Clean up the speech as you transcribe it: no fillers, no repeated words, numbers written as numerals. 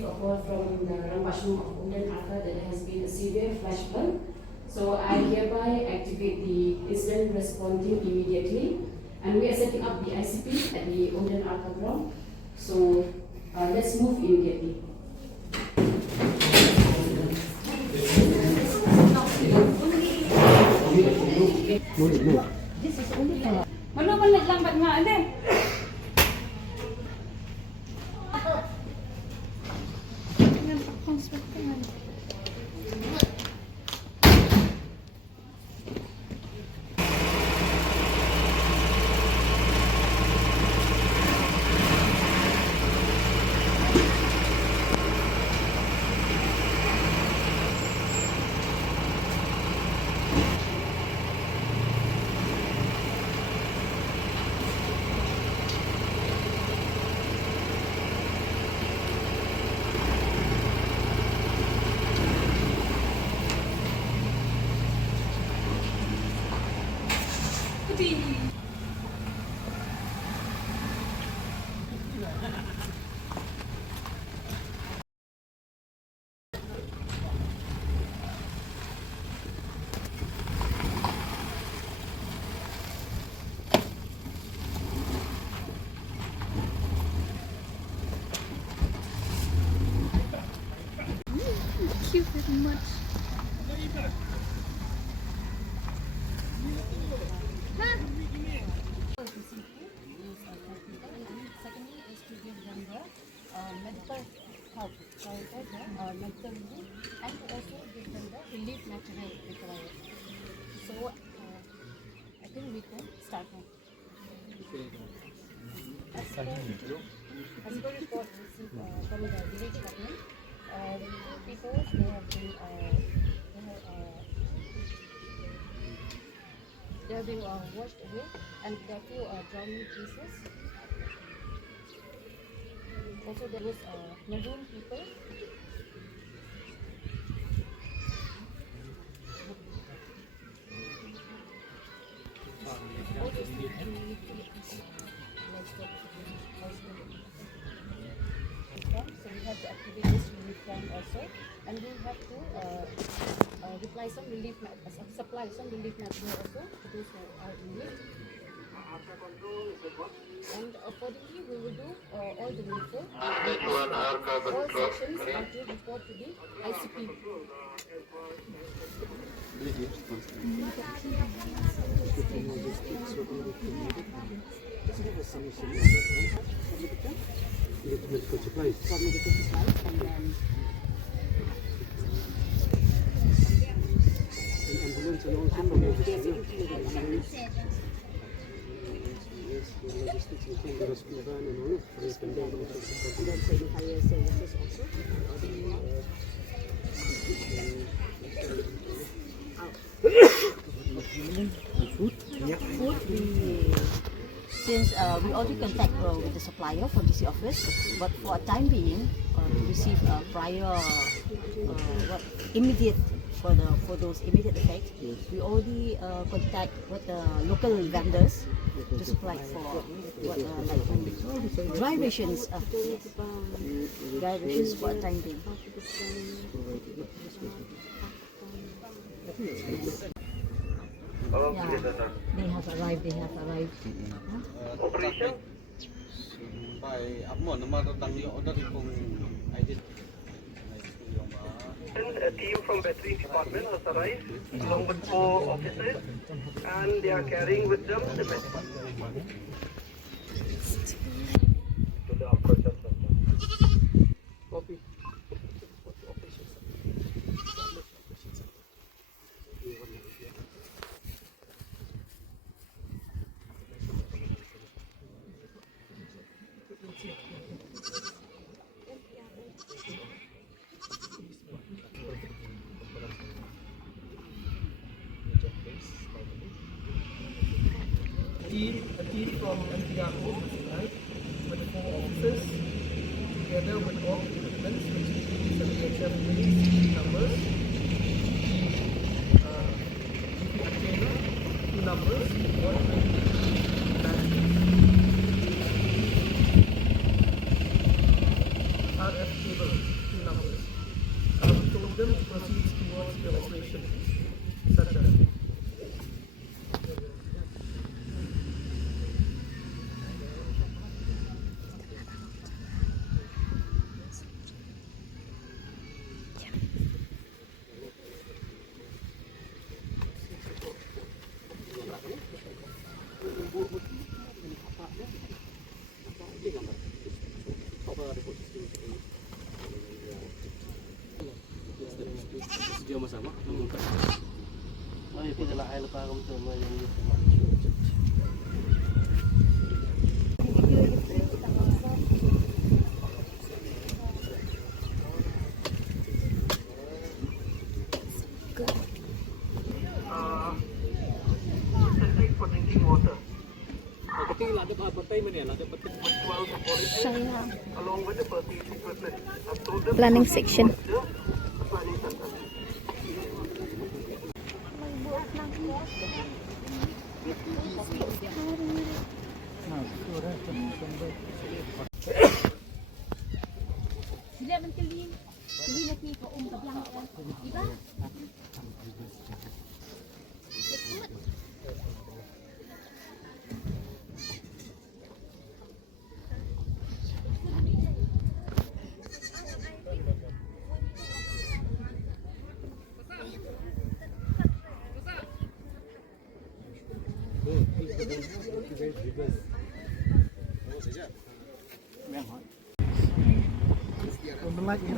received a call from the Rangpashmum of Undan Arka that there has been a severe flash burn. So I hereby activate the incident response team immediately, and we are setting up the ICP at the Undan Arka ground. So let's move immediately. This is only for Malu-malu lambat nga ade. Thank you very much. Secondly is to give them the medical help, medical relief, and to also give them the relief material required. So I think we can start now. As per report received from the village government, the two people they have been washed away, and there are two drowning cases. Also, there was maroon people. So we have to activate this relief plan also, and we have to supply some relief material also to those who are in need. And accordingly, we will do all the needful. All sections are to report to the ICP. Medical supplies. For medical supplies, and then Ambulance and also logistics, including the rescue van and all of and then the fire services also. Food, since we already contact with the supplier from DC office, but for a time being, to receive prior immediate for those immediate effects, we already contact with the local vendors to supply for like dry rations for a time being. Yeah, they have arrived. Operation. A team from battery department has arrived along with 4 officers, and they are carrying with them the medicine. To the operator center. Copy. A team from MPRO, right, with 4 officers, together with all equipment, which includes the VHF numbers, antenna, 2 numbers, 120 RF cables. itu adalah air lepas kamu semua yang ni. Technique for drinking water. Peti ada peti mana? Ada peti. Along with the purchase equipment. I've told them Planning section. the planning center. Sila menteli. Sila lagi ko tabiang kan. Iba. Pembelak ni